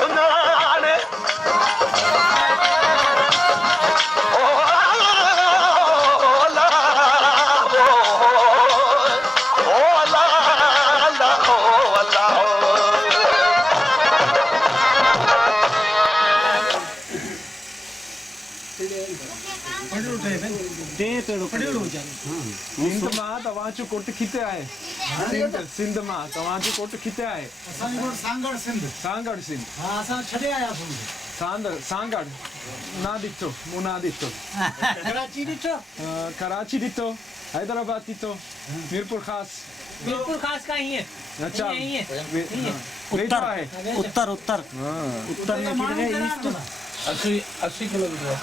सुनाने सिंध मां तव्हांजो कोट किथे आहे? सिंध मां तव्हांजो कोट किथे आहे? सांगड़ सिंध। सांगड़ सिंध। हाँ असां छॾे आयासीं। सांगड़ ना ॾिठो मूं ना ॾिठो। कराची ॾिठो? कराची ॾिठो, हैदराबाद ॾिठो, मीरपुर ख़ास। मीरपुर खास का ही है। अच्छा उत्तर आहे उत्तर उत्तर उत्तर में किधर है? East 80 kilometre.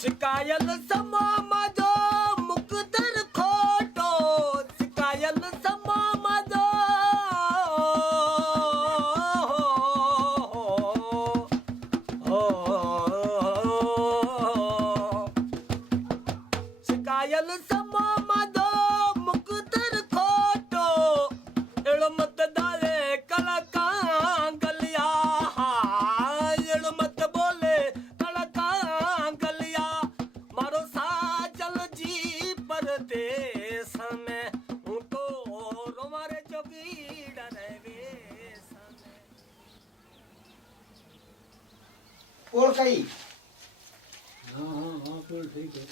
शिकायल समा मजो मुकदर खोटो शिकायल समा मजो शिकायल समा मजो मुकदर खोटो एड़ो मत दाले कलका गलिया एड़ो मत बोले कलका गलिया मारो साजल जी परदेस में हूँ तो रोमारे जोगी डरे वेस में और कई हाँ फिर ठीक है।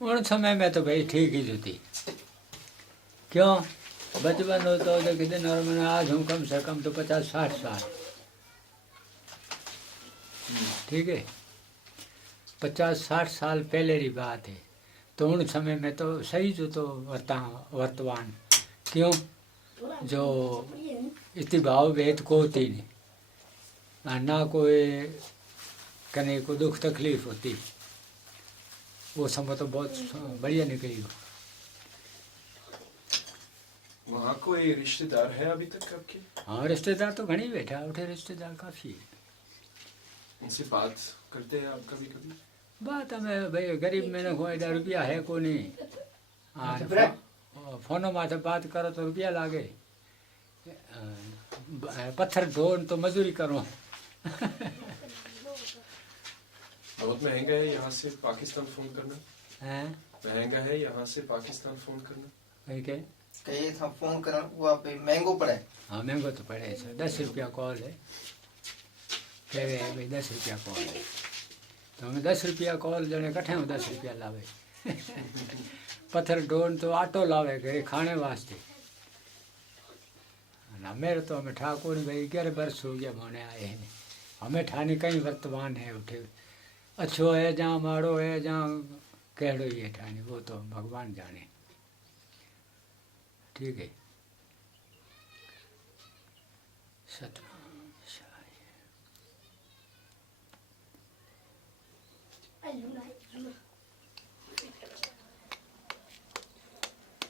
उन समय में तो भाई ठीक ही थी। क्यों बचपन हो तो कितने नॉर्मल आज हूँ कम से कम तो 50-60 साल। ठीक है 50-60 साल पहले की बात है। तो उन समय में तो सही जो तो वर्तमान क्यों जो इतनी भाव भेद को होती नहीं ना कोई कने को दुख तकलीफ होती। वो समय तो बहुत बढ़िया निकली। वहाँ कोई रिश्तेदार है अभी तक आपके? हाँ रिश्तेदार तो घनी बैठा उठे रिश्तेदार काफ़ी। इनसे बात करते हैं आप कभी कभी? बात हमें भाई गरीब मैंने को 10 रुपया है को नहीं। हाँ फोनों में बात करो तो रुपया लागे। पत्थर ढोन तो मजदूरी करो। बहुत महंगा है यहाँ से पाकिस्तान फोन करना। हैं महंगा है यहाँ से पाकिस्तान फोन करना। कहीं के कई था फोन करण वो पे महंगो पड़े। हाँ महंगो तो पड़े 10 रुपया कॉल है। कह रहे हैं भाई 10 रुपया कॉल है तो हमें 10 रुपया कॉल जने कठे 10 रुपया लावे। पत्थर ढोन तो आटो लावे घरे खाने वास्ते। मेरे तो हमें ठाकुर भाई 11 वर्ष हो गया मोने आए हैं, हमें ठाने कहीं वर्तमान है उठे अच्छो है जहाँ माड़ो है जहाँ कहड़ो ही है ठाने, वो तो भगवान जाने। ठीक है। सतनाम साई।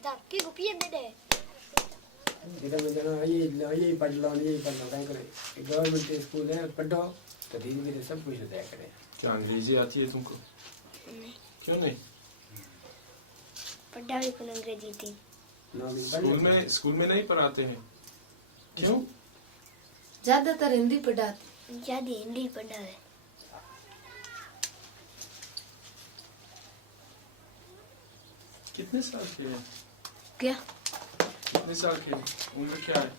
आपकी गुपिया दे दे इधर में जना यही पढ़ लो क्या करे, गवर्नमेंट स्कूल है, पढ़ो तो धीरे धीरे सब कुछ हो जाया करे। क्या अंग्रेजी आती है तुमको? नहीं क्यों नहीं? पढ़ा भी कौन अंग्रेजी थी। स्कूल में नहीं पढ़ाते हैं? क्यों? ज्यादातर हिंदी पढ़ाते। ज्यादा हिंदी पढ़ा है। कितने साल के हैं? क्या? कितने साल के हैं? उम्र क्या है?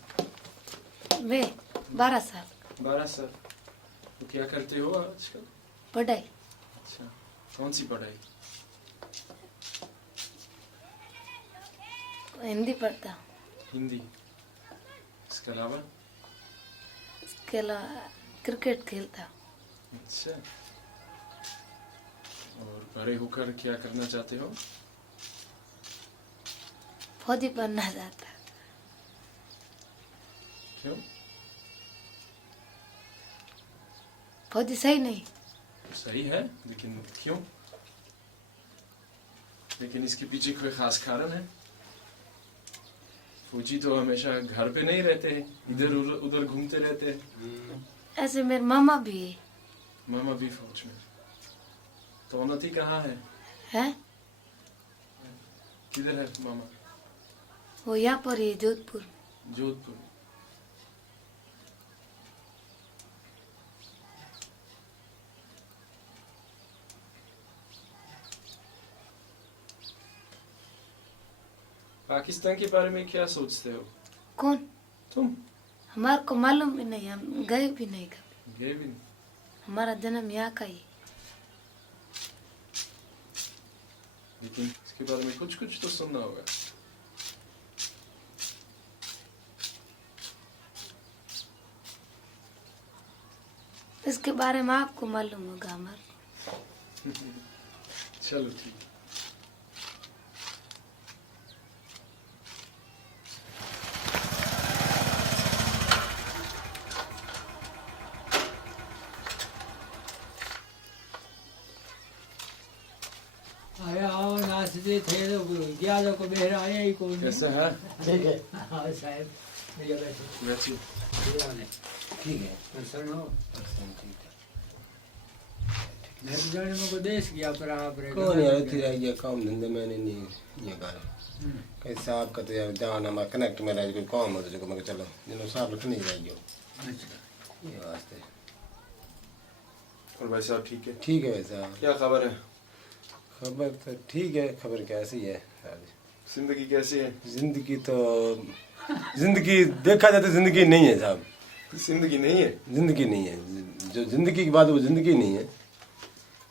वे 12 साल। 12 साल। तो क्या करते हो आजकल? पढ़ाई। अच्छा, कौन सी पढ़ाई? हिंदी पढ़ता। हिंदी। इसके अलावा? इसके अलावा क्रिकेट खेलता। अच्छा। और बड़े होकर क्या करना चाहते हो? फौजी बनना चाहता। क्यों? फौजी सही नहीं। सही है, लेकिन क्यों? लेकिन इसके पीछे कोई खास कारण है? फौजी तो हमेशा घर पे नहीं रहते हैं, इधर उधर घूमते रहते हैं। ऐसे मेरे मामा भी है। मामा भी फौज में। तो उन्नति कहाँ है? हैं? किधर है मामा? वो यहाँ पर ही जोधपुर। जोधपुर। पाकिस्तान के बारे में क्या सोचते हो? कौन? तुम? हमारे को मालूम भी नहीं, हम गए भी नहीं कभी। गए भी नहीं? हमारा जन्म यहाँ का ही। लेकिन इसके बारे में कुछ कुछ तो सुनना होगा। इसके बारे में आपको मालूम होगा हमारे। चलो ठीक है। आया आओ नाचते थे तो ग्यारह को मेरा आया ही कौन। कैसा है? ठीक है। हाँ साहब भैया बैठो। वैसे ठीक है। तो सुनो, मैं तो जाने मुझको देश गया पर आप रे कौन यार थी ये काम धंधे मैंने नहीं ये कर कहीं साहब का तो यार जान हमारा कनेक्ट में रह कोई काम हो तो जो मैं चलो जिन्हों साहब रख नहीं रही हो ये वास्ते। और भाई साहब ठीक है? ठीक है वैसा। क्या खबर है? खबर तो ठीक है, खबर कैसी है? जिंदगी कैसी है? जिंदगी तो जिंदगी देखा जाए तो जिंदगी नहीं है साहब। जिंदगी नहीं है? जिंदगी नहीं है, जो जिंदगी की बात वो जिंदगी नहीं है।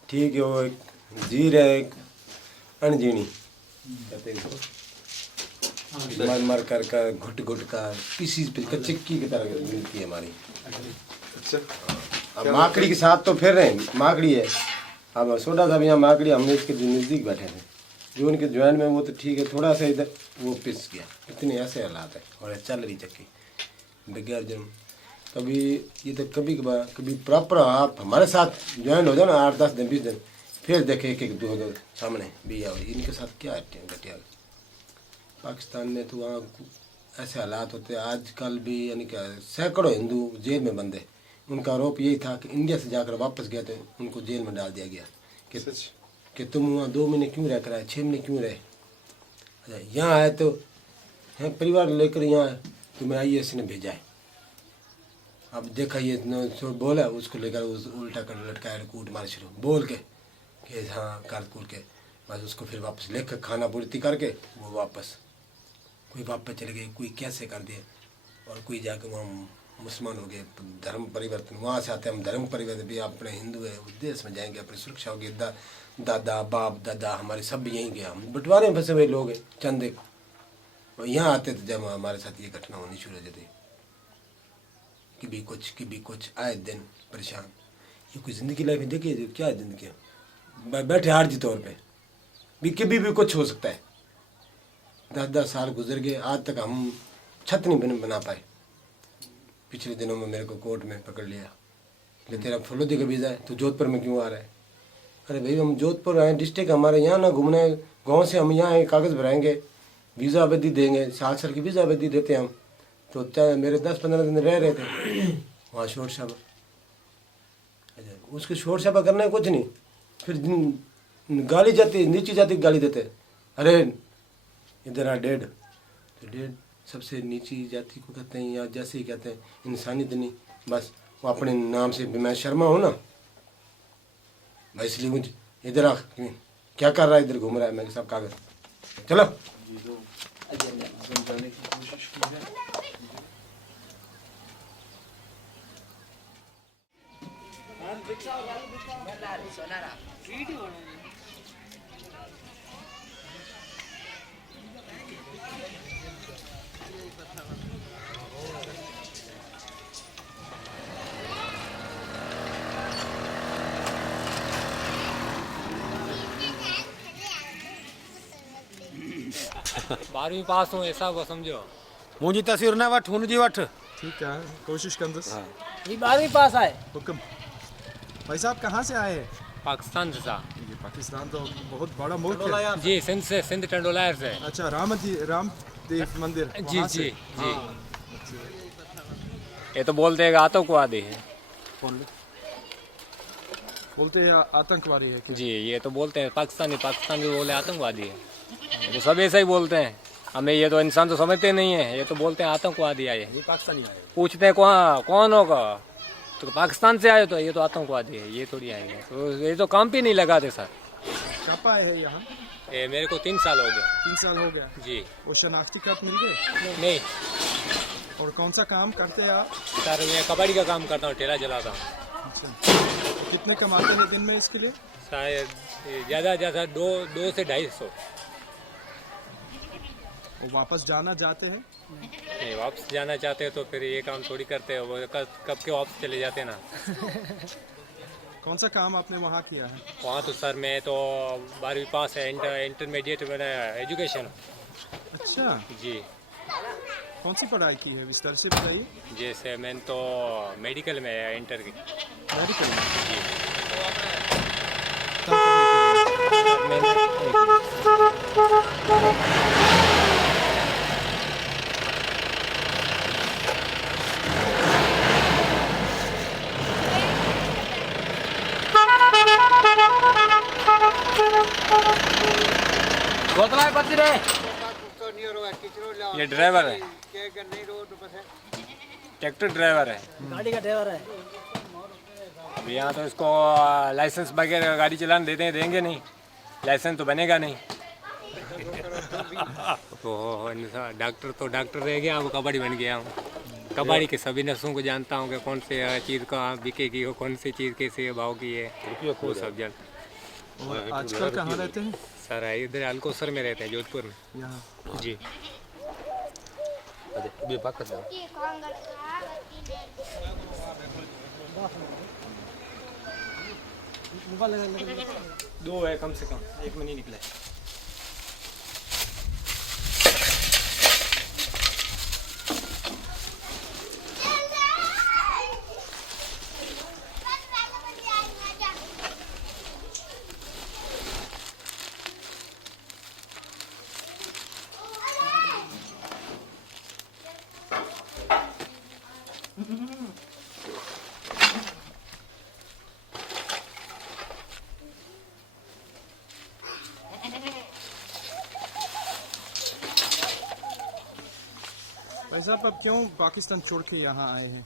ठीक है, वो एक जी रहे एक अनजीनी कहते हैं इसको। मर मर कर कर घुट घुट कर किसी चिक्की की तरह जिंदगी है हमारी। अच्छा। अब माकड़ी के साथ तो फिर रहे, माकड़ी है। अब सोडा साहब यहाँ माकड़ी, हमने इसके नज़दीक बैठे थे, जो उनके ज्वाइन में वो तो ठीक है, थोड़ा सा इधर वो पिस गया। इतने ऐसे हालात है और चल रही चक्की बगैर जन्म। कभी ये तो कभी प्रॉपर आप हमारे साथ ज्वाइन हो जाए ना 8-10 दिन 20 दिन, फिर देखे एक दो दो सामने भी आओ। इनके साथ क्या है घटिया। पाकिस्तान में तो वहाँ ऐसे हालात होते हैं आजकल भी, यानी क्या सैकड़ों हिंदू जेल में बंद है। उनका आरोप यही था कि इंडिया से जाकर वापस गए तो उनको जेल में डाल दिया गया कि तुम वहाँ 2 महीने क्यों रह कर आए, 6 महीने क्यों रहे। अच्छा, यहाँ आए तो हैं परिवार लेकर यहाँ आए, तुम्हें IAS ने भेजा है। अब देखा ये बोला उसको लेकर उस उल्टा कर लटकाया कूट मार शुरू बोल के कि हाँ काट कूट के बस उसको फिर वापस लेकर खाना पूर्ति करके वो वापस कोई वापस चले गए, कोई कैसे कर दिए, और कोई जाकर वहाँ मुसलमान हो गए। धर्म परिवर्तन वहाँ से आते हैं हम धर्म परिवर्तन भी, आप अपने हिंदू है उस देश में जाएंगे, अपनी सुरक्षा होगी। दादा बाप दादा हमारे सब यहीं गए, हम बंटवारे में फंसे हुए लोग हैं चंद एक। यहाँ आते तो जब हमारे साथ ये घटना होनी शुरू हो जाती। कभी कुछ आए दिन परेशान। ये कोई ज़िंदगी लाइफ में देखिए क्या है ज़िंदगी, बैठे हार जी तौर पे भी कभी भी कुछ हो सकता है। 10-10 साल गुजर गए, आज तक हम छत नहीं बना पाए। पिछले दिनों में मेरे को कोर्ट में पकड़ लिया कि तेरा फलोदी का वीज़ा है, तो जोधपुर में क्यों आ रहा है? अरे भाई हम जोधपुर आए, डिस्ट्रिक्ट हमारे यहाँ ना घूमने, गांव से हम यहाँ कागज़ भराएंगे, वीज़ा अवधि देंगे, 7 साल की वीज़ा अवधि देते हैं हम। तो चाहे मेरे 10-15 दिन रह रहे थे वहाँ, शोर शराबा, उसके शोर शराबा करना है कुछ नहीं, फिर गाली जाती, नीची जाति की गाली देते, अरे इधर आ डेढ़, तो डेढ़ सबसे नीची जाति को कहते हैं, या जैसे ही कहते हैं इंसानियत नहीं, बस वो अपने नाम से। मैं शर्मा हूँ ना भाई, इसलिए मुझे इधर आ, क्या कर रहा है, इधर घूम रहा है, मैंने सब कागज चलो। बारहवीं पास हूँ ऐसा वो समझो। मुझी तस्वीर न वठ, हुन जी वठ। ठीक है, कोशिश कंदस। ये 12वीं पास आए। हुक्म। भाई साहब कहाँ से आए हैं? पाकिस्तान से साहब। ये पाकिस्तान तो बहुत बड़ा मुल्क है। जी सिंध से, सिंध टंडोलायर से। अच्छा, रामदेव मंदिर। जी जी जी। ये तो बोलते हैं आतंकवादी है। बोलते हैं आतंकवादी है। जी ये तो बोलते हैं, पाकिस्तानी भी बोले आतंकवादी है, तो सब ऐसा ही बोलते हैं। हमें ये तो इंसान तो समझते नहीं है, ये तो बोलते हैं आतंकवादी आए। पाकिस्तानी आए, पूछते हैं कौन होगा, तो पाकिस्तान से आए, तो ये तो आतंकवादी है, ये थोड़ी आएंगे। तो ये तो काम पे नहीं लगाते सर। कब आए हैं यहाँ? मेरे को 3 साल हो गए। 3 साल हो गया जी। वो शनाख्ती कार्ड मिल गए? नहीं। और कौन सा काम करते हैं आप? सर मैं कबाड़ी का काम करता हूँ, ठेला चलाता हूँ। अच्छा, तो कितने कमाते हैं दिन में इसके लिए? शायद ज़्यादा 2 से 250। वो वापस जाना चाहते हैं? नहीं, वापस जाना चाहते हैं तो फिर ये काम थोड़ी करते हैं, वो कब के वापस चले जाते हैं ना। कौन सा काम आपने वहाँ किया है? वहाँ तो सर मैं तो 12वीं पास है, इंटरमीडिएट में एजुकेशन। अच्छा जी। कौन सी पढ़ाई की है, विस्तार से बताइए। जैसे मैंने तो मेडिकल में है, इंटर की। मेडिकल में? जी। काम करने के लिए? ये ड्राइवर है, ट्रैक्टर ड्राइवर है, गाड़ी का ड्राइवर है। यहाँ तो इसको लाइसेंस वगैरह गाड़ी चलाने देंगे नहीं, लाइसेंस तो बनेगा नहीं। तो डॉक्टर रह गया, वो कबाड़ी बन गया हूँ। कबाड़ी के सभी नस्लों को जानता हूँ कि कौन से चीज़ का बिकेगी, और कौन सी चीज़ कैसे भाव की है, वो सब जान। और आजकल कहाँ रहते हैं? सर इधर अलकोसर में रहते हैं, जोधपुर में। यहाँ। जी। दो है कम से कम, एक में नहीं निकला है। भाई साहब आप क्यों पाकिस्तान छोड़ के यहाँ आए हैं?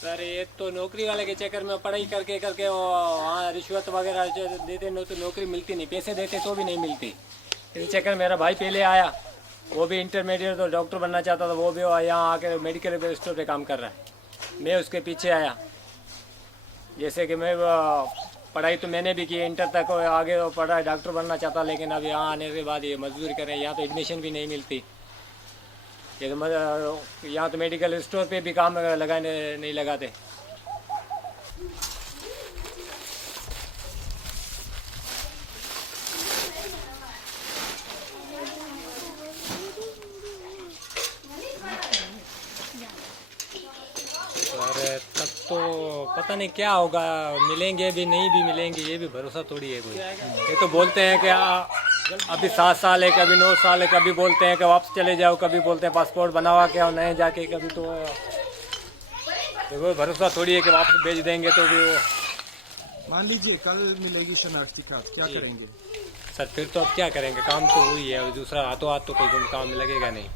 सर ये तो नौकरी वाले के चक्कर में पढ़ाई करके वो वहाँ रिश्वत वगैरह देते तो नौकरी मिलती नहीं, पैसे देते तो भी नहीं मिलती। इस चक्कर मेरा भाई पहले आया, वो भी इंटरमीडिएट तो डॉक्टर बनना चाहता था, वो भी यहाँ आके मेडिकल स्टोर पे काम कर रहा है। मैं उसके पीछे आया, जैसे कि मैं पढ़ाई तो मैंने भी की, इंटर तक आगे पढ़ा, डॉक्टर बनना चाहता, लेकिन अब यहाँ आने के बाद ये मजदूरी कर रहे हैं, यहाँ तो एडमिशन भी नहीं मिलती। ये तो यहाँ तो मेडिकल स्टोर पे भी काम लगाने नहीं लगाते। और तब तो पता नहीं क्या होगा, मिलेंगे भी नहीं भी मिलेंगे, ये भी भरोसा थोड़ी है कोई। ये तो बोलते हैं कि अभी 7 साल है, कभी 9 साल है, कभी बोलते हैं कि वापस चले जाओ, कभी बोलते हैं पासपोर्ट बनावा के और नए जाके, कभी तो वो भरोसा थोड़ी है कि वापस भेज देंगे। तो भी वो मान लीजिए कल मिलेगी शनाख्ती कार्ड, क्या करेंगे? सर फिर तो अब क्या करेंगे, काम तो हुई है, और दूसरा हाथों हाथ तो कोई काम लगेगा नहीं।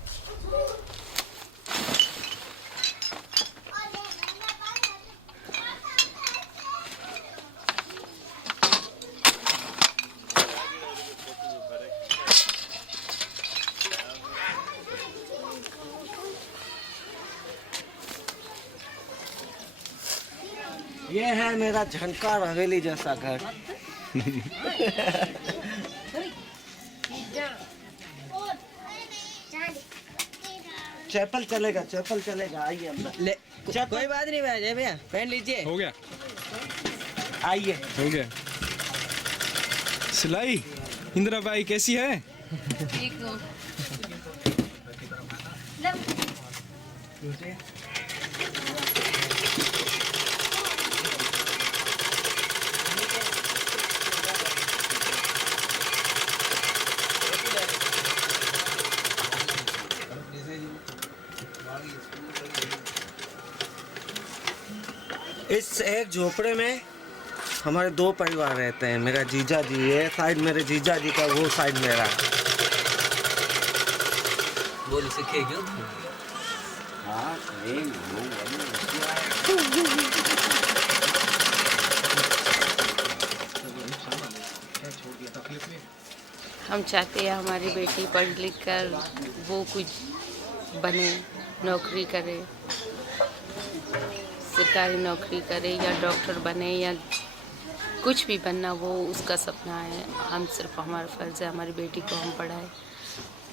ये है मेरा झनकार हवेली जैसा घर। चैपल चलेगा, चैपल चलेगा, आइए अंदर। ले कोई बात नहीं भैया, पहन लीजिए। हो गया, आइए। हो गया। सिलाई इंदिरा बाई कैसी है? ठीक हूँ। इस एक झोपड़े में हमारे 2 परिवार रहते हैं। मेरा जीजा जी, ये साइड मेरे जीजा जी का, वो साइड मेरा। बोल सीखेगा। हाँ, हम चाहते हैं हमारी बेटी पढ़ लिख कर वो कुछ बने, नौकरी करे, सरकारी नौकरी करे या डॉक्टर बने या कुछ भी बनना, वो उसका सपना है। हम सिर्फ, हमारा फ़र्ज़ है हमारी बेटी को हम पढ़ाएं,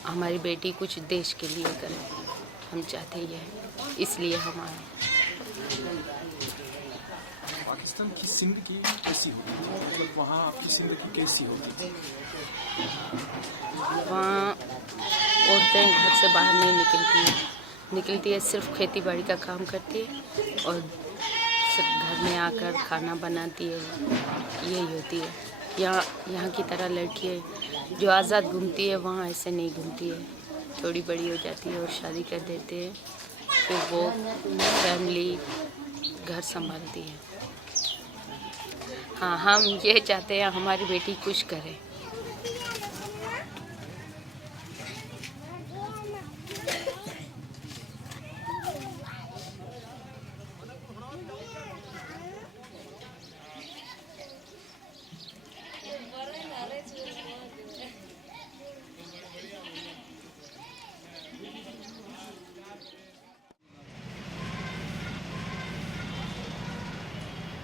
हमारी बेटी कुछ देश के लिए करे, हम चाहते ही हैं, इसलिए हम आए। पाकिस्तान की जिंदगी कैसी होगी, मतलब वहाँ आपकी जिंदगी कैसी होगी? वहाँ औरतें घर से बाहर नहीं निकलती है, सिर्फ खेती बाड़ी का काम करती है और सिर्फ घर में आकर खाना बनाती है, यही होती है। यहाँ की तरह लड़कियाँ जो आज़ाद घूमती है, वहाँ ऐसे नहीं घूमती है। थोड़ी बड़ी हो जाती है और शादी कर देते हैं, फिर वो फैमिली घर संभालती है। हाँ, हम ये चाहते हैं हमारी बेटी कुछ करे।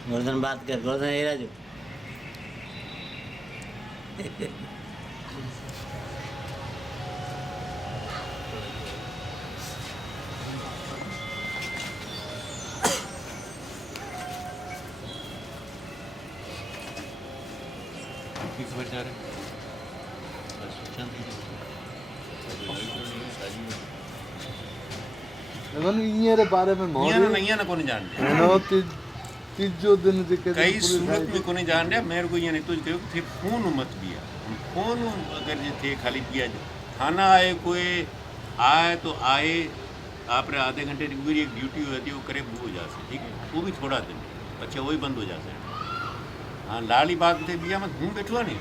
गोर्धन बात कर, गोर्धन ये राजू। बारे में नहीं ना कोनी जान तीजो दिन कई सूरत में कोनी जान रहा मेरे को ये नहीं, तुझ कहो थे फोन मत पिया, फोन अगर ये थे खाली पिया थाना आए, कोई आए तो आए, आप आधे घंटे की पूरी एक ड्यूटी होती है, वो करे वो हो जाते, ठीक है, वो भी थोड़ा दिन, अच्छा वही बंद हो जाता है। हाँ, लाली बात थे भैया मत हूँ बैठुआ नहीं।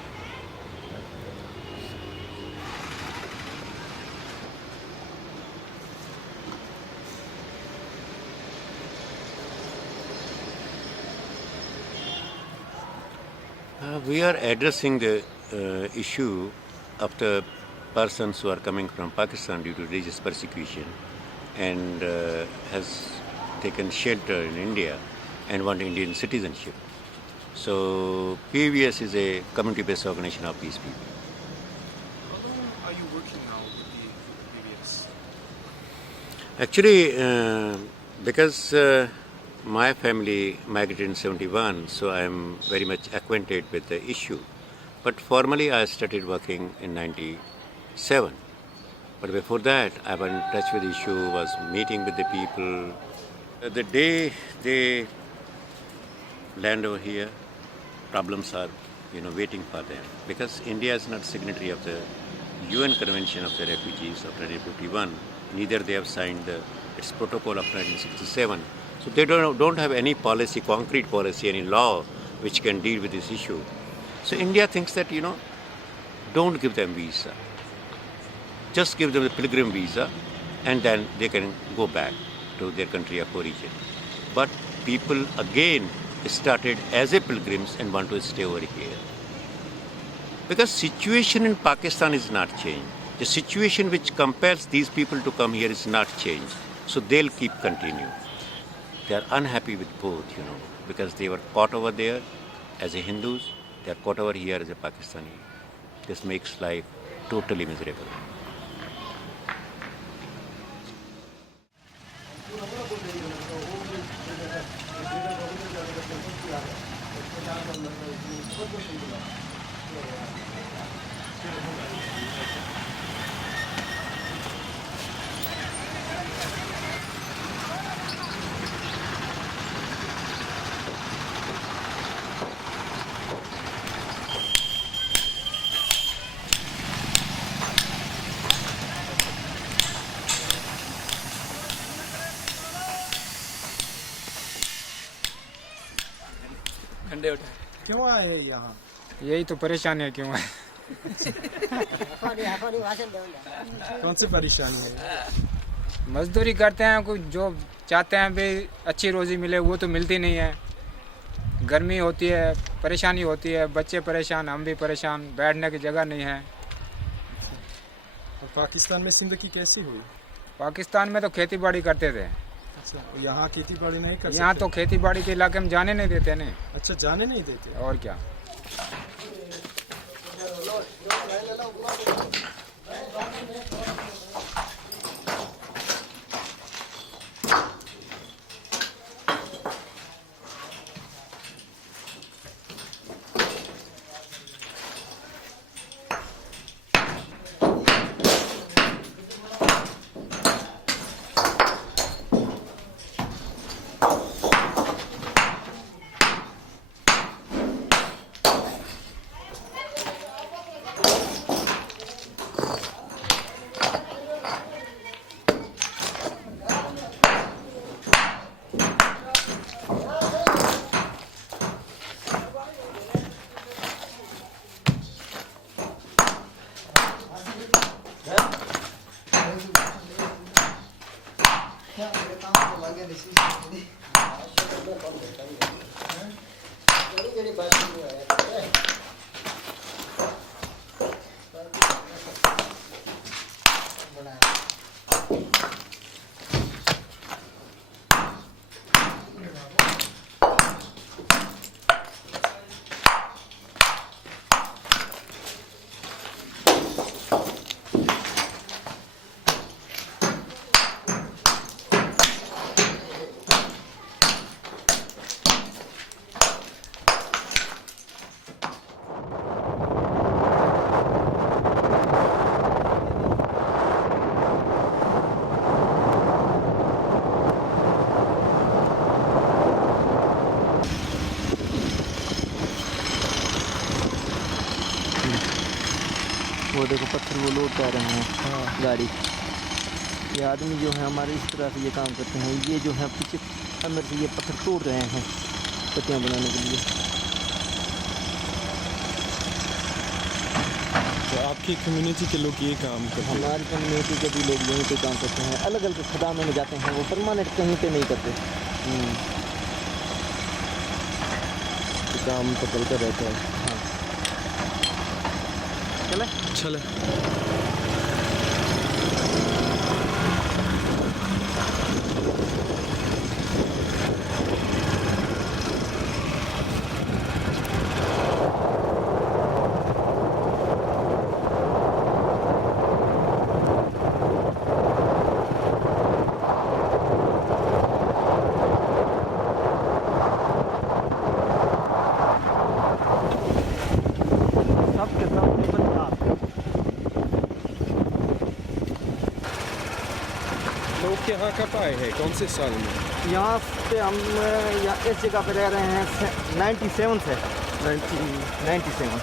We are addressing the issue of the persons who are coming from Pakistan due to religious persecution and has taken shelter in India and want Indian citizenship. So PVS is a community-based organization of these people. How long are you working now with the PVS? Actually, because my family migrated in 71, so I am very much acquainted with the issue. But formally, I started working in 97. But before that, I was in touch with the issue, was meeting with the people. The day they land over here, problems are, waiting for them. Because India is not signatory of the UN Convention of the Refugees of 1951. Neither they have signed its protocol of 1967. So they don't have any policy, concrete policy, any law which can deal with this issue. So India thinks that, don't give them visa. Just give them the pilgrim visa and then they can go back to their country of origin. But people again started as a pilgrims and want to stay over here. Because situation in Pakistan is not changed. The situation which compels these people to come here is not changed. So they'll keep continuing. They are unhappy with both, because they were caught over there as a Hindus, they are caught over here as a Pakistani. This makes life totally miserable. घंटे उठा क्यों आए यहाँ? यही तो परेशान है क्यों है कौन सी परेशानी है? मजदूरी करते हैं, कुछ जो चाहते हैं भी अच्छी रोजी मिले वो तो मिलती नहीं है। गर्मी होती है, परेशानी होती है, बच्चे परेशान, हम भी परेशान, बैठने की जगह नहीं है। और पाकिस्तान में जिंदगी कैसी हुई? पाकिस्तान में तो खेती बाड़ी करते थे। अच्छा, यहाँ खेती बाड़ी नहीं कर यहाँ सकते? तो खेती बाड़ी के इलाके में जाने नहीं देते नहीं। अच्छा, जाने नहीं देते? और क्या। वो देखो पत्थर वो लोड कर रहे हैं गाड़ी। ये आदमी जो है हमारे इस तरह से ये काम करते हैं, ये जो है पीछे अंदर से ये पत्थर तोड़ रहे हैं पत्तियाँ बनाने के लिए। तो आपकी कम्युनिटी के लोग ये काम करते हैं? हमारी कम्युनिटी के भी लोग यहीं पे काम करते हैं, अलग अलग खदानों में जाते हैं, वो परमानेंट कहीं पे नहीं करते। तो काम तो चलता रहता है। हाँ चले। आप यहाँ कब आए हैं, कौन से साल में? यहाँ पे हम इस जगह पे रह रहे हैं 97 से 1997।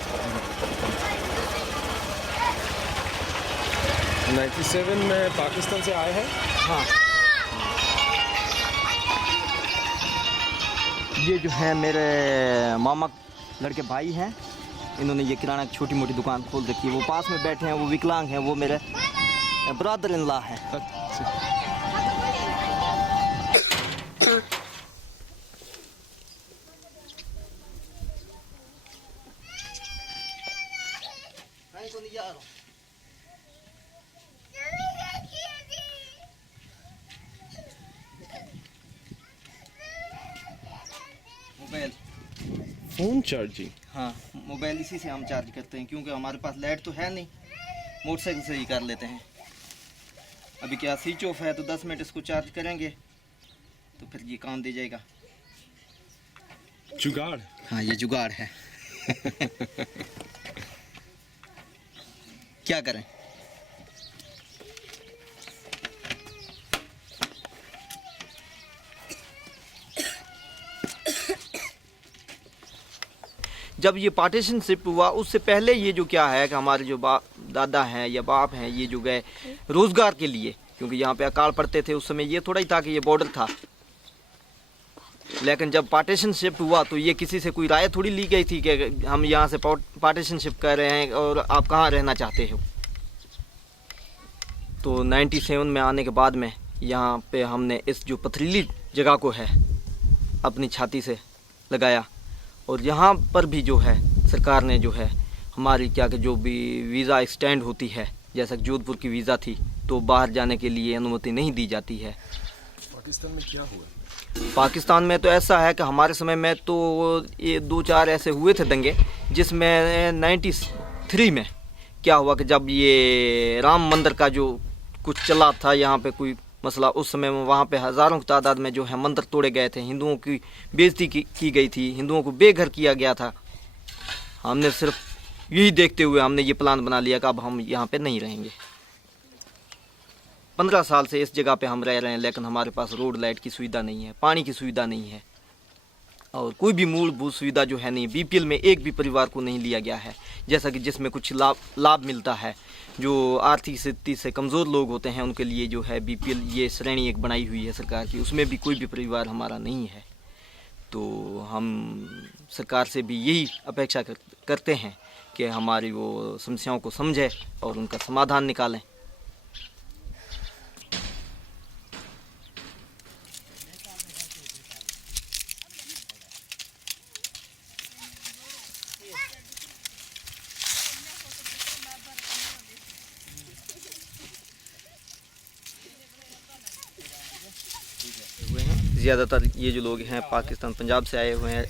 97 में पाकिस्तान से आए हैं? हाँ। ये जो है मेरे मामा लड़के भाई हैं, इन्होंने ये किराना की छोटी मोटी दुकान खोल रखी है। वो पास में बैठे हैं, वो विकलांग हैं, वो मेरे ब्रदर इन लॉ हैं। Mobile phone charging? हाँ, मोबाइल इसी से हम चार्ज करते हैं, क्योंकि हमारे पास लाइट तो है नहीं, मोटरसाइकिल से ही कर लेते हैं। अभी क्या स्विच ऑफ है, तो 10 मिनट इसको चार्ज करेंगे तो फिर ये काम दे जाएगा। जुगाड़? हाँ, ये जुगाड़ है। क्या करें। जब ये पार्टीशनशिप हुआ उससे पहले ये जो क्या है कि हमारे जो दादा हैं या बाप हैं, ये जो गए रोज़गार के लिए, क्योंकि यहाँ पे अकाल पड़ते थे उस समय, ये थोड़ा ही था कि ये बॉर्डर था। लेकिन जब पार्टीशनशिप हुआ तो ये किसी से कोई राय थोड़ी ली गई थी कि हम यहाँ से पार्टीशनशिप कर रहे हैं और आप कहाँ रहना चाहते हो। तो 97 में आने के बाद में यहाँ पे हमने इस जो पथरीली जगह को है अपनी छाती से लगाया, और यहाँ पर भी जो है सरकार ने जो है हमारी क्या कि जो भी वीज़ा एक्सटेंड होती है, जैसा जोधपुर की वीज़ा थी, तो बाहर जाने के लिए अनुमति नहीं दी जाती है। पाकिस्तान में क्या हुआ? पाकिस्तान में तो ऐसा है कि हमारे समय में तो ये 2-4 ऐसे हुए थे दंगे, जिसमें 93 में क्या हुआ कि जब ये राम मंदिर का जो कुछ चला था यहाँ पे कोई मसला, उस समय में वहाँ पे हज़ारों की तादाद में जो है मंदिर तोड़े गए थे, हिंदुओं की बेइज्जती की गई थी, हिंदुओं को बेघर किया गया था। हमने सिर्फ यही देखते हुए हमने ये प्लान बना लिया कि अब हम यहाँ पे नहीं रहेंगे। 15 साल से इस जगह पे हम रह रहे हैं, लेकिन हमारे पास रोड लाइट की सुविधा नहीं है, पानी की सुविधा नहीं है, और कोई भी मूलभूत सुविधा जो है नहीं। बीपीएल में एक भी परिवार को नहीं लिया गया है, जैसा कि जिसमें कुछ लाभ मिलता है। जो आर्थिक स्थिति से कमज़ोर लोग होते हैं उनके लिए जो है बीपीएल ये श्रेणी एक बनाई हुई है सरकार की, उसमें भी कोई भी परिवार हमारा नहीं है। तो हम सरकार से भी यही अपेक्षा करते हैं कि हमारी वो समस्याओं को समझे और उनका समाधान निकालें। ज़्यादातर ये जो लोग हैं पाकिस्तान पंजाब से आए हुए हैं,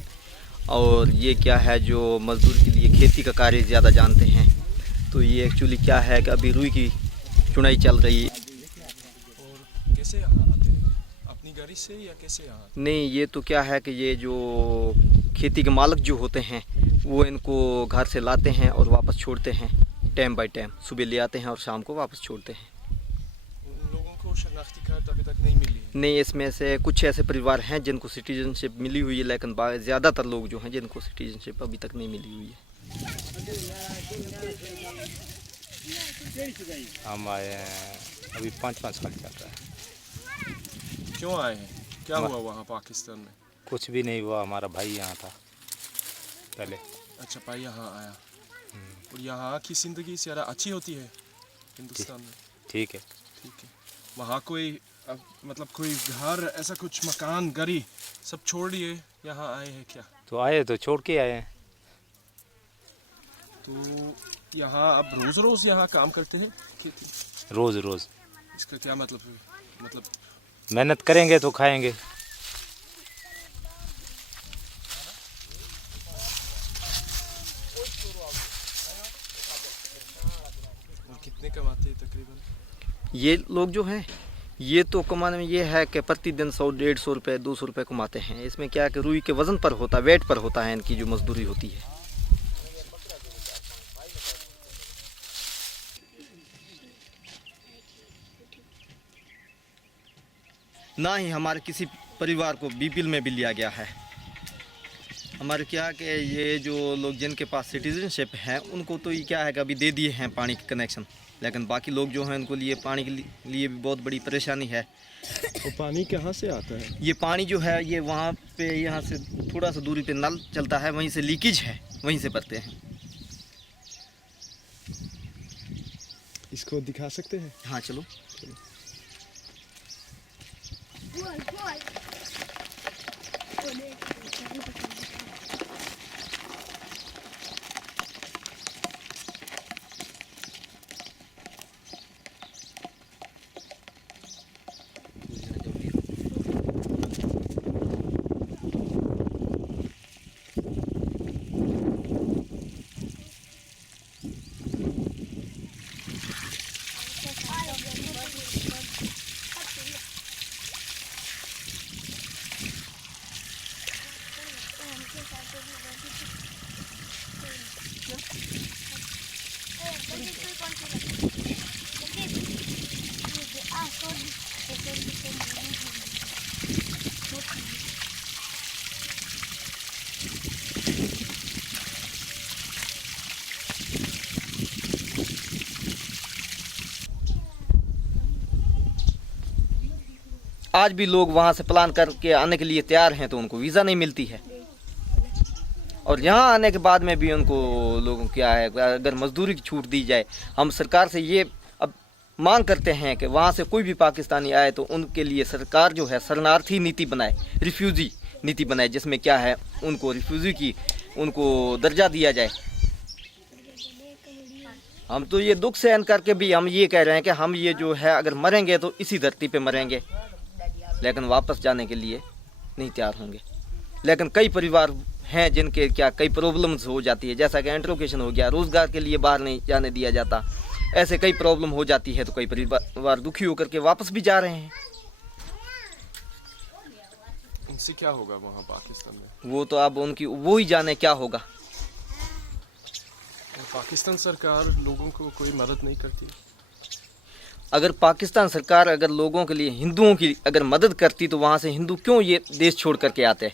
और ये क्या है जो मज़दूर के लिए खेती का कार्य ज़्यादा जानते हैं। तो ये एक्चुअली क्या है कि अभी रुई की चुनाई चल रही है। और कैसे यहाँ आते हैं, अपनी गाड़ी से या कैसे यहाँ? नहीं, ये तो क्या है कि ये जो खेती के मालिक जो होते हैं वो इनको घर से लाते हैं और वापस छोड़ते हैं टाइम बाय टाइम। सुबह ले आते हैं और शाम को वापस छोड़ते हैं। उन लोगों को शनाख्ती कार्ड अभी तक नहीं मिली है? नहीं, इसमें से कुछ ऐसे परिवार हैं जिनको सिटीजनशिप मिली हुई है, लेकिन ज़्यादातर लोग जो हैं जिनको सिटीजनशिप अभी तक नहीं मिली हुई है। हम आए हैं अभी 5-5 साल चल रहा है। क्यों आए हैं, क्या हुआ वहाँ पाकिस्तान में? कुछ भी नहीं हुआ, हमारा भाई यहाँ था पहले। अच्छा, भाई यहाँ आया। और यहाँ की ज़िंदगी ज़्यादा अच्छी होती है हिंदुस्तान में? ठीक है। ठीक है। वहाँ कोई मतलब कोई घर ऐसा कुछ मकान गाड़ी सब छोड़ दिए यहाँ आए हैं क्या? तो आए तो छोड़ के आए हैं। तो यहाँ अब रोज़ रोज़ यहाँ काम करते हैं खेती? रोज़ रोज़। इसका क्या मतलब है? मतलब मेहनत करेंगे तो खाएंगे। और कितने कमाते हैं तकरीबन ये लोग जो हैं? ये तो कमाने में ये है कि प्रतिदिन 100-150 रुपये 200 रुपये कमाते हैं। इसमें क्या है कि रुई के वज़न पर होता है, वेट पर होता है इनकी जो मजदूरी होती है। ना ही हमारे किसी परिवार को बीपीएल में भी लिया गया है। हमारे क्या कि ये जो लोग जिनके पास सिटीजनशिप है उनको तो ये क्या है कि अभी दे दिए हैं पानी के कनेक्शन, लेकिन बाकी लोग जो हैं उनको लिए पानी के लिए भी बहुत बड़ी परेशानी है। वो पानी कहाँ से आता है? ये पानी जो है ये वहाँ पे यहाँ से थोड़ा सा दूरी पे नल चलता है, वहीं से लीकेज है, वहीं से भरते हैं। इसको दिखा सकते हैं? हाँ चलो। आज भी लोग वहाँ से प्लान करके आने के लिए तैयार हैं तो उनको वीज़ा नहीं मिलती है, और यहाँ आने के बाद में भी उनको लोगों क्या है, अगर मजदूरी की छूट दी जाए। हम सरकार से ये अब मांग करते हैं कि वहाँ से कोई भी पाकिस्तानी आए तो उनके लिए सरकार जो है शरणार्थी नीति बनाए, रिफ्यूजी नीति बनाए, जिसमें क्या है उनको रिफ्यूजी की उनको दर्जा दिया जाए। हम तो ये दुख सहन करके भी हम ये कह रहे हैं कि हम ये जो है अगर मरेंगे तो इसी धरती पे मरेंगे, लेकिन वापस जाने के लिए नहीं तैयार होंगे। लेकिन कई परिवार हैं जिनके क्या कई प्रॉब्लम्स हो जाती है, जैसा कि इंट्रोकेशन हो गया, रोज़गार के लिए बाहर नहीं जाने दिया जाता, ऐसे कई प्रॉब्लम हो जाती है तो कई परिवार दुखी होकर के वापस भी जा रहे हैं। इनसे क्या होगा वहाँ पाकिस्तान में? वो तो अब उनकी वो ही जाने क्या होगा। पाकिस्तान सरकार लोगों को कोई मदद नहीं करती। अगर पाकिस्तान सरकार अगर लोगों के लिए हिंदुओं की अगर मदद करती तो वहाँ से हिंदू क्यों ये देश छोड़ करके आते?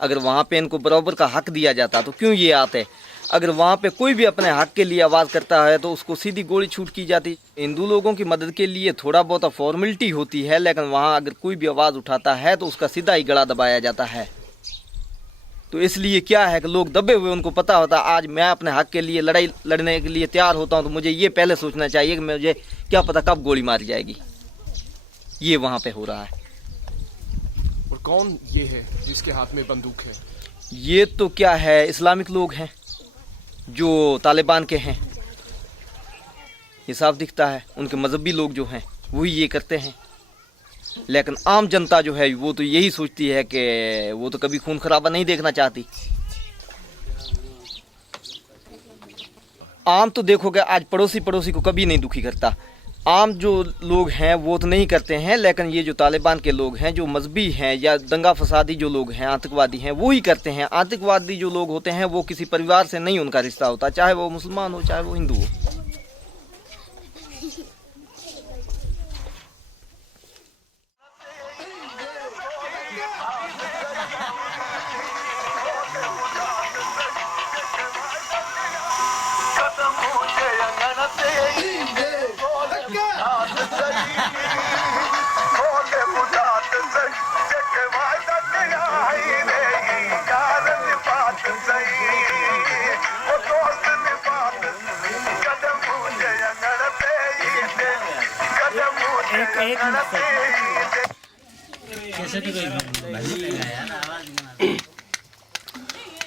अगर वहाँ पे इनको बराबर का हक दिया जाता तो क्यों ये आते? अगर वहाँ पे कोई भी अपने हक के लिए आवाज़ करता है तो उसको सीधी गोली छूट की जाती। हिंदू लोगों की मदद के लिए थोड़ा बहुत फॉर्मेलिटी होती है, लेकिन वहाँ अगर कोई भी आवाज़ उठाता है तो उसका सीधा ही गला दबाया जाता है। तो इसलिए क्या है कि लोग दबे हुए, उनको पता होता आज मैं अपने हक के लिए लड़ाई लड़ने के लिए तैयार होता हूँ तो मुझे ये पहले सोचना चाहिए कि मुझे क्या पता कब गोली मारी जाएगी। ये वहाँ पे हो रहा है। और कौन ये है जिसके हाथ में बंदूक है? ये तो क्या है, इस्लामिक लोग हैं जो तालिबान के हैं, ये साफ दिखता है। उनके मजहबी लोग जो हैं वही ये करते हैं, लेकिन आम जनता जो है वो तो यही सोचती है कि वो तो कभी खून खराबा नहीं देखना चाहती। आम तो देखोगे आज पड़ोसी को कभी नहीं दुखी करता। आम जो लोग हैं वो तो नहीं करते हैं, लेकिन ये जो तालिबान के लोग हैं, जो मजहबी हैं या दंगा फसादी जो लोग हैं, आतंकवादी हैं, वो ही करते हैं। आतंकवादी जो लोग होते हैं वो किसी परिवार से नहीं उनका रिश्ता होता, चाहे वो मुसलमान हो चाहे वो हिंदू हो।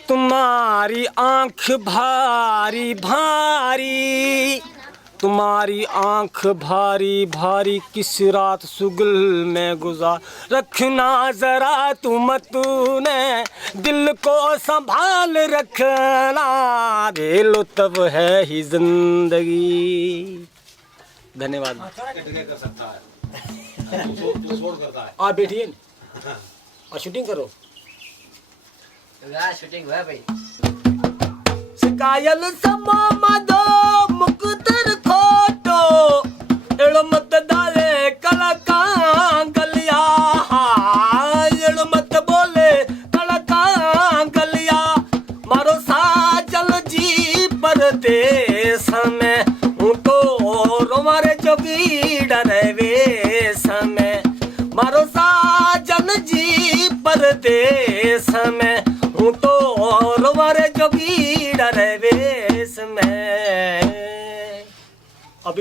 तुम्हारी आंख भारी भारी, तुम्हारी आंख भारी भारी, किस रात सुगल में गुजार रखना जरा तुम तूने, दिल को संभाल रखना, दिलो तब है ही जिंदगी। धन्यवाद। आप बैठिए और शूटिंग करो। शूटिंग हुआ भाई। कायल समा मदो मुक्तर खोटो एड़ो मत दाले कलका गलिया।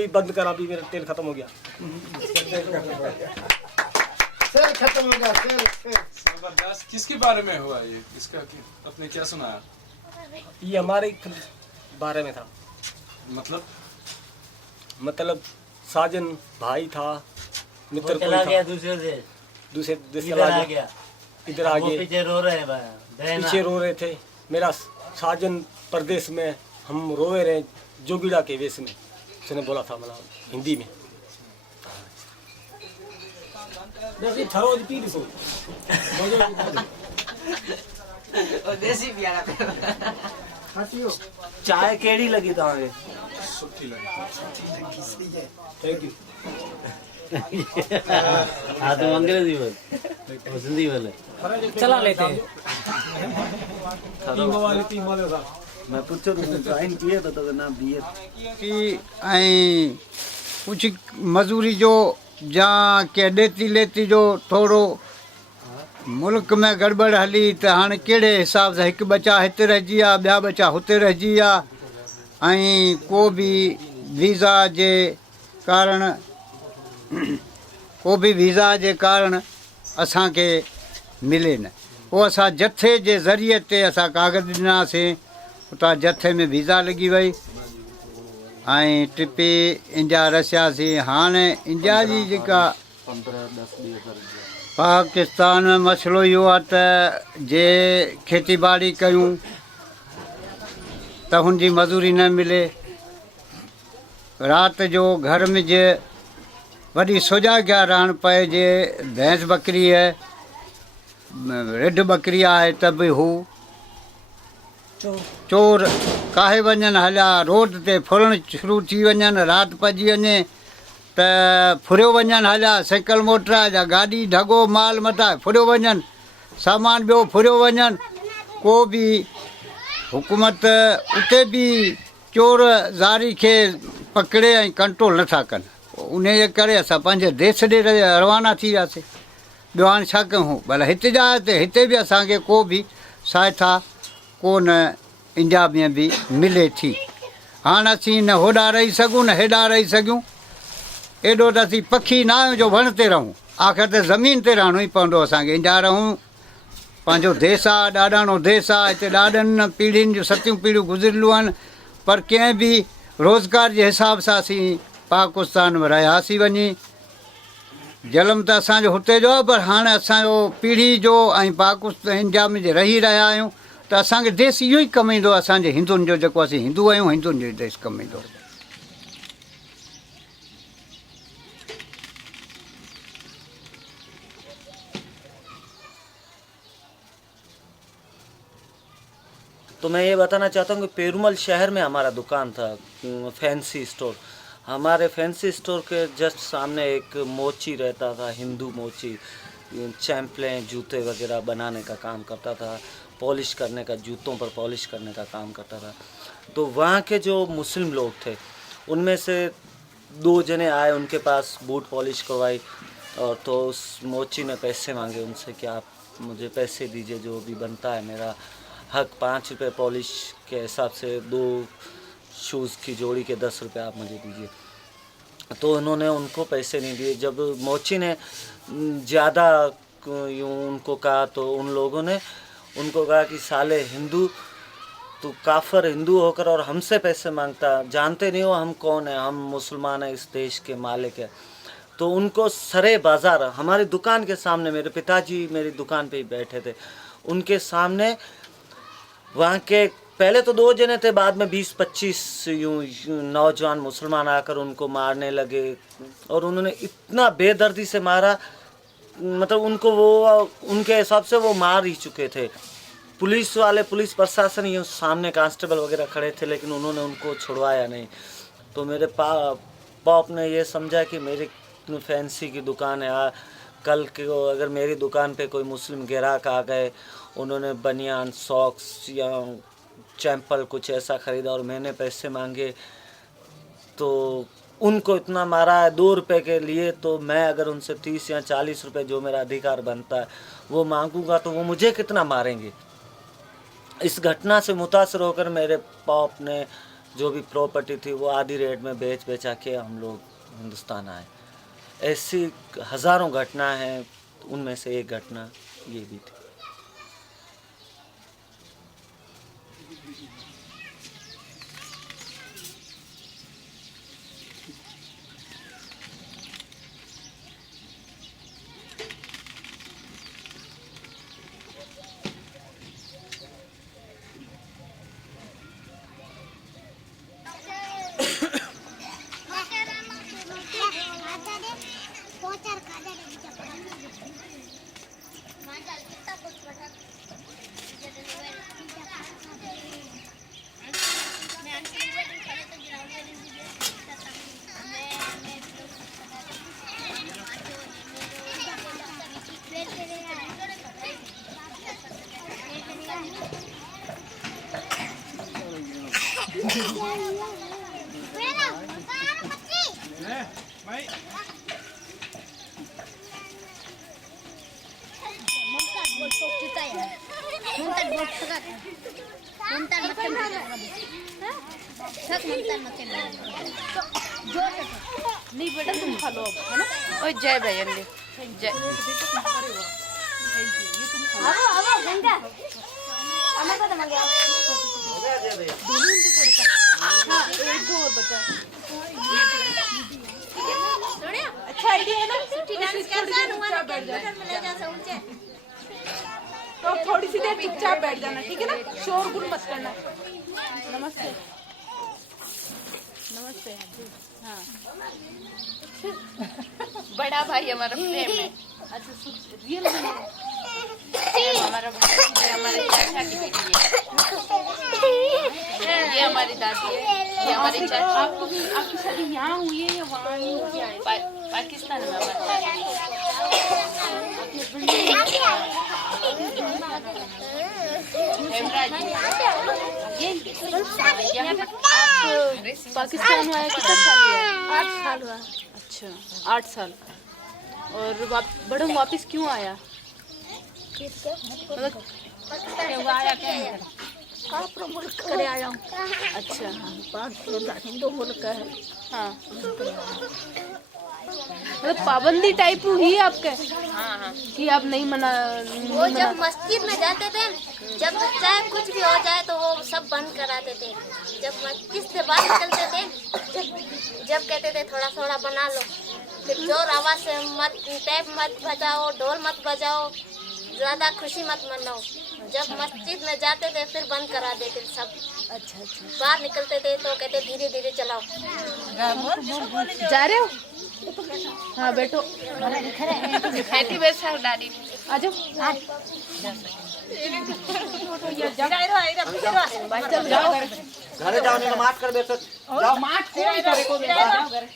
अभी बंद करा, अभी मेरा तेल खत्म हो गया। सेल खत्म हो गया, सेल। जबरदस्त। किसके बारे में हुआ ये, इसका आपने क्या सुना? ये हमारे बारे में था। मतलब साजन भाई था, मित्र कोई था, दूसरे देश चला गया, इधर आ गए, पीछे रो रहे थे। मेरा साजन प्रदेश में, हम रोए रहे जोगिड़ा के वेश में, उसने बोला था मतलब हिंदी में। चाय केड़ी लगी तव्हांखे? सुठी लगी। Thank you. हाँ तो अंग्रेजी बोल, सिंधी बोले, चला लेते हैं। मैं पूछो तो साइन किए तो ना बीए कि ऐं कुछ मजूरी जो जा के देती लेती जो थोड़ो मुल्क में गड़बड़ हली त हाणे कहिड़े हिसाब सां हिकु बचा हिते रहिजी विया, ॿिया बचा हुते रहिजी विया, ऐं को बि वीज़ा जे कारण असांखे मिले न। पोइ असां जथे जे ज़रिए ते असां कागज़ ॾिनासीं, उतां जथे में वीज़ा लॻी वई ऐं टिपी इंडिया रसियासीं। हाणे इंडिया जी जेका पाकिस्तान में मसइलो इहो आहे त जे खेती बाड़ी कयूं त हुनजी मज़ूरी न मिले, राति जो घर में जे वॾी सुजाॻिया रहण पए, जे भैंस बकरी है, रिढ बकरी आहे त बि हू चोर काहे वञनि हलिया, रोड ते फुरण शुरू थी वञनि, राति पइजी वञे त फुरियो वञनि हलिया, साइकिल मोटर जा गाॾी ढगो माल मटाए फुरियो वञनि, सामान ॿियो फुरियो वञनि। को बि हुकूमत उते बि चोर ज़ारी खे पकिड़े ऐं कंट्रोल नथा कनि। उन जे करे असां पंहिंजे देश ॾे रवाना थी वियासीं। ॿियो हाणे छा कयूं, भला हिते जा हिते बि असांखे को बि सहायता कोन इंडिया में बि मिले थी। हाणे असीं न होॾां रही सघूं न हेॾां रही सघूं, एॾो त असीं पखी न आहियूं जो वण ते रहूं, आख़िर त ज़मीन ते रहणो ई पवंदो असांखे। इंडिया रहूं पंहिंजो देश आहे, ॾाढाणो देश आहे, हिते ॾाढनि पीढ़ियुनि जूं 7 पीढ़ियूं गुज़िरियूं आहिनि, पर कंहिं बि रोज़गार जे हिसाब सां असीं पाकिस्तान में रहियासीं वञी। जलम त असांजो हुते जो आहे, पर हाणे असांजो पीढ़ी जो ऐं पाकिस्तान इंडिया में जे रही रहिया आहियूं त असांखे देश इहो ई कमु ईंदो, असांजे हिंदुनि जो, जेको असीं हिंदू आहियूं, हिंदुनि जो देश कमु ईंदो। तो मैं ये बताना चाहता हूँ कि पेरुमल शहर में हमारा दुकान था, फैंसी स्टोर। हमारे फैंसी स्टोर के जस्ट सामने एक मोची रहता था, हिंदू मोची, चैम्पलें जूते वगैरह बनाने का काम करता था, पॉलिश करने का, जूतों पर पॉलिश करने का काम करता था। तो वहाँ के जो मुस्लिम लोग थे, उनमें से 2 जने आए, उनके पास बूट पॉलिश करवाई, और तो उस मोची ने पैसे मांगे उनसे कि आप मुझे पैसे दीजिए, जो भी बनता है मेरा हक, 5 रुपये पॉलिश के हिसाब से 2 शूज़ की जोड़ी के 10 रुपये आप मुझे दीजिए। तो उन्होंने उनको पैसे नहीं दिए। जब मोची ने ज़्यादा यूँ उनको कहा, तो उन लोगों ने उनको कहा कि साले हिंदू, तू काफर हिंदू होकर और हमसे पैसे मांगता, जानते नहीं हो हम कौन है, हम मुसलमान हैं, इस देश के मालिक है। तो उनको सरे बाज़ार हमारी दुकान के सामने, मेरे पिताजी मेरी दुकान पे ही बैठे थे, उनके सामने वहाँ के पहले तो 2 जने थे, बाद में 20-25 यूँ नौजवान मुसलमान आकर उनको मारने लगे, और उन्होंने इतना बेदर्दी से मारा, मतलब उनको वो उनके हिसाब से वो मार ही चुके थे। पुलिस वाले, पुलिस प्रशासन ये सामने कांस्टेबल वगैरह खड़े थे, लेकिन उन्होंने उनको छुड़वाया नहीं। तो मेरे बाप ने ये समझा कि मेरी फैंसी की दुकान है, कल को अगर मेरी दुकान पे कोई मुस्लिम ग्राहक आ गए, उन्होंने बनियान, सॉक्स या चैम्पल कुछ ऐसा ख़रीदा और मैंने पैसे मांगे, तो उनको इतना मारा है 2 रुपये के लिए, तो मैं अगर उनसे 30 या 40 रुपये जो मेरा अधिकार बनता है वो मांगूंगा, तो वो मुझे कितना मारेंगे। इस घटना से मुतासर होकर मेरे बाप ने जो भी प्रॉपर्टी थी वो आधी रेट में बेचा के हम लोग हिंदुस्तान आए। ऐसी हज़ारों घटना हैं, उनमें से एक घटना ये भी थी। नहीं बेटा तुम खा लो अब, है ना। और जय भैया जय अच्छा आइडिया है ना। तो थोड़ी सी देर चुपचाप बैठ जाना, ठीक है ना, शोरगुल मत करना। नमस्ते नमस्ते। हाँ बड़ा भाई हमारा प्रेम है। अच्छा रियल में हमारा भाई, ये हमारे चाचा की बेटी है, ये हमारी दादी है, ये हमारी चाचा। आपकी शादी यहाँ हुई है या वहाँ ही हुई है? पाकिस्तान में पाकिस्तान में आया कितना साल हुआ? 8 साल हुआ। अच्छा 8 साल। और बड़ों वापस क्यों आया? मतलब आया मुल्क करे आया हूँ। अच्छा हिंदू मुल्क है। हाँ मतलब पाबंदी टाइप हुई आपके? हाँ कि आप नहीं मना। वो जब मस्जिद में जाते थे, जब चाहे कुछ भी हो जाए तो वो सब बंद कराते थे। जब मस्जिद से बाहर निकलते थे, जब कहते थे थोड़ा थोड़ा बना लो, फिर जोर आवाज से मत टैप मत बजाओ, ढोल मत बजाओ, ज्यादा खुशी मत मनाओ। जब मस्जिद में जाते थे फिर बंद करा देते सब। अच्छा अच्छा। बाहर निकलते थे तो कहते धीरे धीरे चलाओ। जा रहे हो? हाँ बैठो। बेटी बैठा दादी आ जाओ। जाओ घर जाओ, नहीं तो माफ कर दे। जाओ माफ कोई करे को जाओ घर।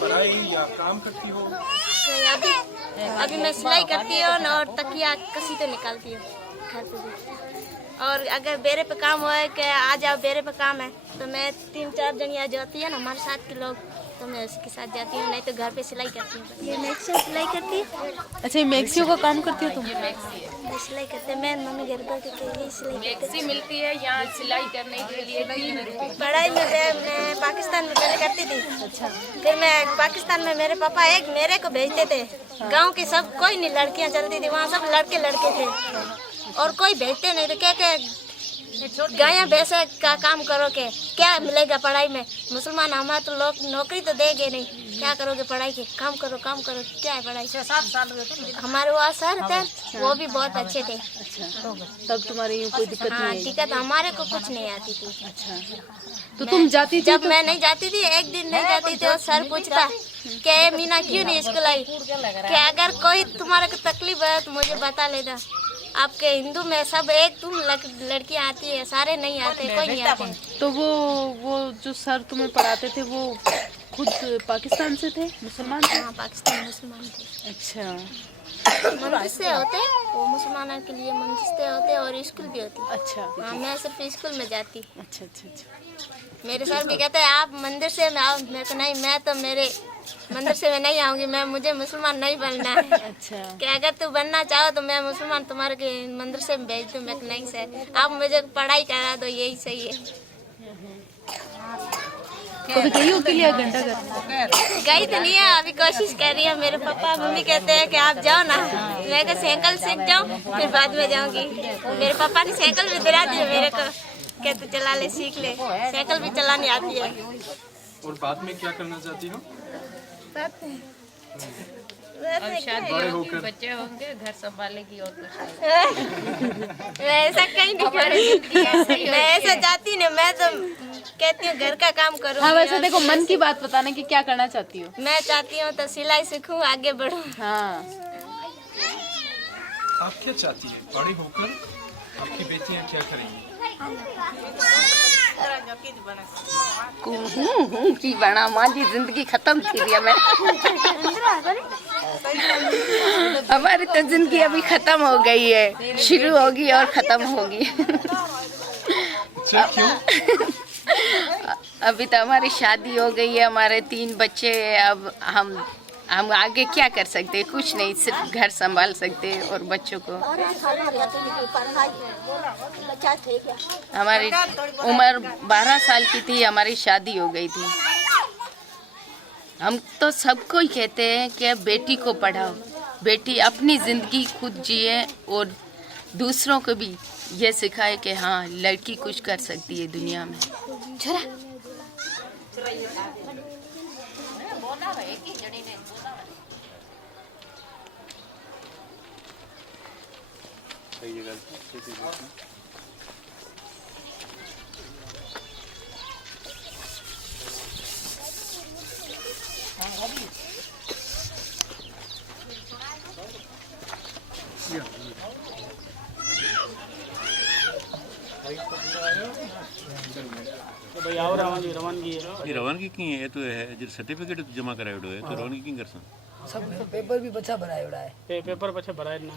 पढ़ाई या काम करती हो? अभी मैं सिलाई करती हूँ और तकिया कसी तो निकालती हूँ घर पे भी। और अगर बेरे पे काम हो कि आ जाओ बेरे पे काम है तो मैं 3-4 जनिया जो होती है ना हमारे साथ के लोग, तो मैं उसके साथ जाती हूँ, नहीं तो घर पे सिलाई करती हूँ। ये मैक्सियो सिलाई करती है। अच्छा ये मैक्सियो का काम करती हो तुम? मैं सिलाई करते हैं, मैं मम्मी घर पर यही सिलाई मैक्सी मिलती है यहाँ सिलाई करने के लिए 3 रुपये। पढ़ाई में मैं पाकिस्तान में पहले करती थी। अच्छा। फिर मैं पाकिस्तान में मेरे पापा एक मेरे को भेजते थे। गांव की सब कोई नहीं लड़कियां चलती थी, वहाँ सब लड़के थे और कोई भेजते नहीं थे। क्या गाया भैंसा का काम करो के क्या मिलेगा पढ़ाई में? मुसलमान हमारे तो लोग नौकरी तो देंगे नहीं, क्या करोगे पढ़ाई की? काम करो क्या है पढ़ाई? 6-7 साल हमारे वहाँ सर थे, वो भी बहुत अच्छे थे। अच्छा तब तुम्हारे यूँ कोई दिक्कत नहीं आई? दिक्कत हमारे को कुछ नहीं आती थी। अच्छा तो तुम जाती थी? जब मैं नहीं जाती थी, एक दिन नहीं जाती थी, और सर पूछता कि मीना क्यों नहीं स्कूल आई? कि अगर कोई तुम्हारे को तकलीफ है तो मुझे बता लेना। आपके हिंदू में सब एक तुम लड़कियां आती है, सारे नहीं आते, कोई नहीं आते। तो वो जो सर तुम्हें पढ़ाते थे वो खुद पाकिस्तान से थे, मुसलमान थे? हाँ पाकिस्तान मुसलमान थे। अच्छा मदरसे होते, वो मुसलमानों के लिए मदरसे होते और स्कूल भी होती। अच्छा हाँ मैं सिर्फ स्कूल में जाती। अच्छा अच्छा अच्छा। मेरे सर भी कहते हैं आप मंदिर से में आओ। मैं को नहीं, मैं तो मेरे मंदिर से मैं नहीं आऊंगी, मैं मुझे मुसलमान नहीं बनना है। अच्छा। कि अगर तू बनना चाहो तो मैं मुसलमान तुम्हारे के मंदिर से भेज दूँ। मैं नहीं सर, आप मुझे पढ़ाई करा दो, यही सही है। कभी गई हो के लिए घंटा घर? गई तो नहीं है, अभी कोशिश कर रही है। मेरे पापा मम्मी कहते हैं कि आप जाओ ना, मैं कहा साइकिल सीख जाऊँ फिर बाद में जाऊंगी। मेरे पापा ने साइकिल भी दिला दी है मेरे को, कहते चला ले, सीख ले, साइकिल भी चलानी आती है। और बाद में क्या करना चाहती हो? बड़े होकर बच्चे होंगे, घर संभालेगी और मैं ऐसा कहीं नहीं करूँगी, मैं ऐसा चाहती नहीं। मैं तो कहती हूँ घर का काम करूँ। हाँ वैसे देखो, मन की बात बताना कि क्या करना चाहती हो? मैं चाहती हूँ तो सिलाई सीखूं, आगे बढ़ूं। हाँ। आप क्या चाहती हैं बड़ी होकर? आपकी बेटियां क्या करेंगी? की बना मांझी जिंदगी खत्म थी रही है। हमारी तो जिंदगी अभी खत्म हो गई है, शुरू होगी और खत्म होगी। क्यों? अभी तो हमारी शादी हो गई है, हमारे 3 बच्चे हैं। अब हम आगे क्या कर सकते हैं? कुछ नहीं, सिर्फ घर संभाल सकते हैं और बच्चों को। हमारी उम्र 12 साल की थी, हमारी शादी हो गई थी। हम तो सबको ही कहते हैं कि बेटी को पढ़ाओ, बेटी अपनी जिंदगी खुद जिए और दूसरों को भी ये सिखाए कि हाँ लड़की कुछ कर सकती है दुनिया में। ये रवानगी की है तो है जो सर्टिफिकेट जमा करायोड़ो है तो रवानगी की करसन सब पेपर भी बच्चा भरायोड़ा है। पेपर बच्चा भराए ना।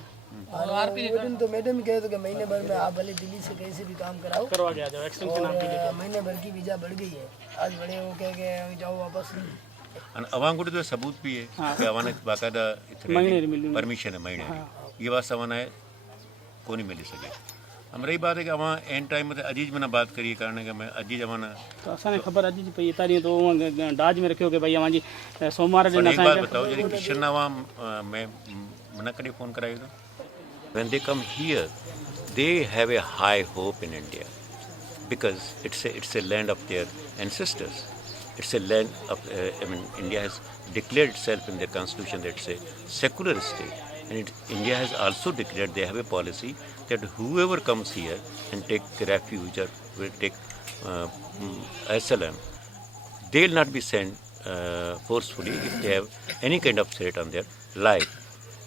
और वो दिन तो मैडम कहे तो कि महीने भर में आप भले दिल्ली से कैसे भी काम कराओ, करवा के आ जाओ, एक्सटेंशन आप भी लेके। महीने भर की वीजा बढ़ गई है, आज बड़े हो कह के जाओ वापस। और अवां को तो सबूत भी है कि अवां ने बाकायदा परमिशन है महीने ये बात सवाना है को नहीं मिल सके। हम रही बात है कि अवां एंड टाइम में अजीज में बात करिए कारण कि मैं अजीज अवाना तो असाने खबर अजीज पे ये तारी तो डाज में रखियो कि भाई अवां जी सोमवार दिन एक बात बताओ जरी किशन अवां मैं मना करे फोन करायो तो when they come here they have a high hope in India because it's a land of their ancestors. It's a land of India has declared itself in their constitution that it's a secular state. And India has also declared they have a policy that whoever comes here and take refuge or will take asylum, they will not be sent forcefully if they have any kind of threat on their life.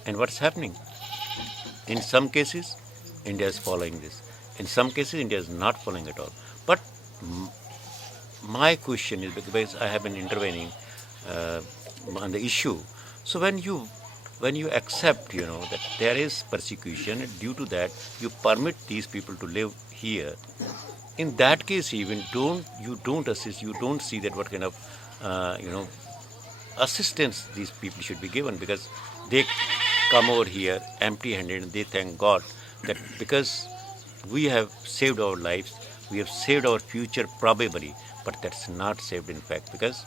And what's happening? In some cases, India is following this. In some cases, India is not following at all. But my question is, because I have been intervening on the issue, so when you accept, that there is persecution, and due to that you permit these people to live here, in that case even you don't assist, you don't see that what kind of assistance these people should be given, because they come over here empty-handed and they thank God that because we have saved our lives, we have saved our future probably, but that's not saved in fact, because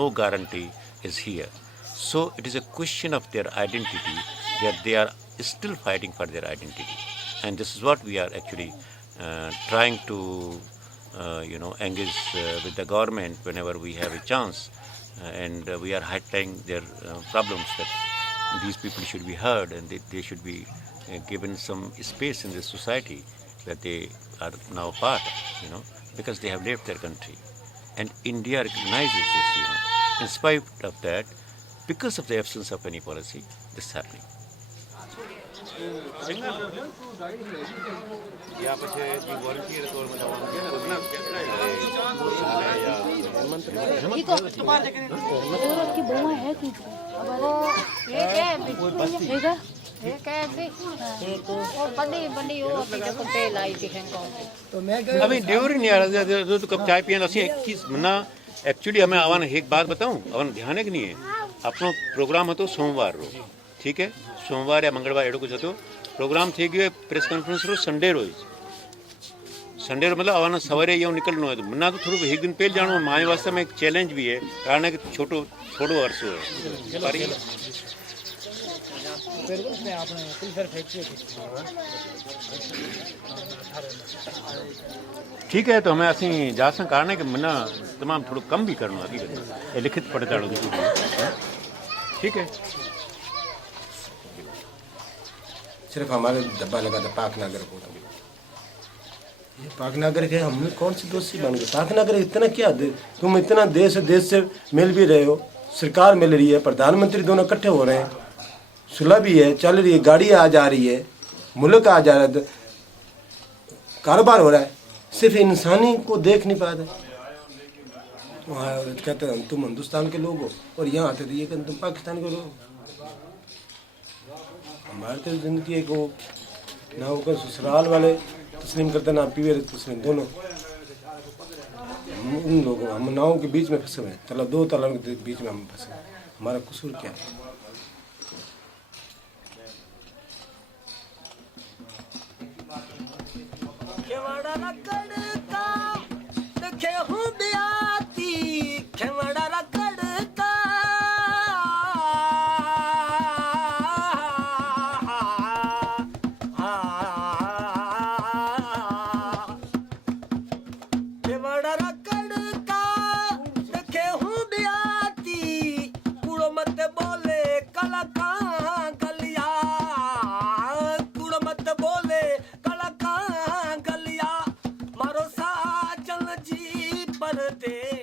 no guarantee is here. So it is a question of their identity, that they are still fighting for their identity. And this is what we are actually trying to engage with the government whenever we have a chance. And we are highlighting their problems, that these people should be heard and they should be given some space in this society that they are now part of, because they have left their country. And India recognizes this, In spite of that, because of the absence of any policy, this is happening. तो मैं अभी ड्यूर ही नहीं आ रहा जो तो कब चाय पिए असं एक मना एक्चुअली हमें अवन एक बात बताऊं अवन ध्यान है कि नहीं है अपनो प्रोग्राम હતો સોમવાર રો ठीक है सोमवार या मंगलवार एडो कुछ હતો प्रोग्राम थी गयो प्रेस कॉन्फ्रेंस रो संडे रो संडे रो मतलब अवन सवारे यूं निकलनो है तो मना तो थोड़ा एक दिन पहले जानो माए वास्ते में एक चैलेंज भी है कारण है कि छोटो अरसो है पर ठीक है तो हमें असी जा सा कारण है कि मना तमाम थोड़ा कम भी करना हकीकत लिखित पढ़ताड़ो ठीक है सिर्फ हमारे डब्बा लगा था पाक नागर को ये पाक नागर के हमने कौन सी दोस्ती बन गई पाक नागर इतना क्या तुम इतना देश से मिल भी रहे हो सरकार मिल रही है प्रधानमंत्री दोनों इकट्ठे हो रहे हैं सुलह भी है चल रही है गाड़ी आ जा रही है मुल्क आ जा रहा है कारोबार हो रहा है सिर्फ इंसानी को देख नहीं पाते वहाँ कहते हैं तुम हिंदुस्तान के लोग हो और यहाँ आते थे ये कहते तुम पाकिस्तान के लोग हो हमारे तो जिंदगी को ना वो ससुराल वाले तस्लीम करते ना पीवे तस्लीम दोनों उन लोगों हम नाव के बीच में फंसे हुए हैं दो तालाब के बीच में हम फंसे हमारा कसूर क्या है पर दे